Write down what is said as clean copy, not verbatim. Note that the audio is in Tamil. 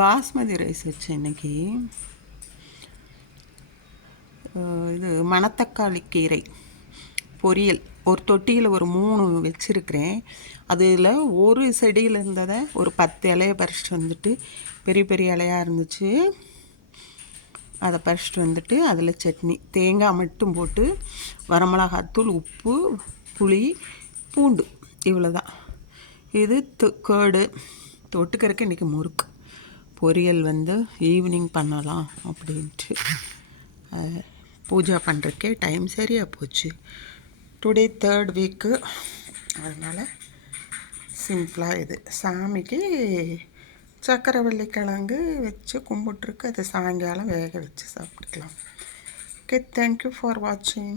பாஸ்மதி ரைஸ் வச்சேன் இன்றைக்கி. இது மணத்தக்காளி கீரை பொரியல். ஒரு தொட்டியில் ஒரு 3 வச்சுருக்கிறேன். அதில் ஒரு செடியில் இருந்ததை ஒரு 10 இலையை பறிச்சிட்டு வந்துட்டு, பெரிய பெரிய இலையாக இருந்துச்சு, அதை பறிச்சிட்டு வந்துட்டு அதில் சட்னி, தேங்காய் மட்டும் போட்டு வரமிளகாத்தூள், உப்பு, புளி, பூண்டு, இவ்வளோ தான். இது கேர்டு தொட்டுக்கறக்கு. இன்றைக்கி முறுக்கு பொரியல் ஈவினிங் பண்ணலாம் அப்படின்ட்டு பூஜா பண்ணுறக்கே டைம் சரியாக போச்சு. டுடே 3rd வீக்கு, அதனால் சிம்பிளாக இது சாமிக்கு சக்கரவள்ளி கிழங்கு வச்சு கும்பிட்ருக்கு. அது சாயங்காலம் வேக வச்சு சாப்பிட்டுக்கலாம். ஓகே, தேங்க்யூ ஃபார் வாட்சிங்.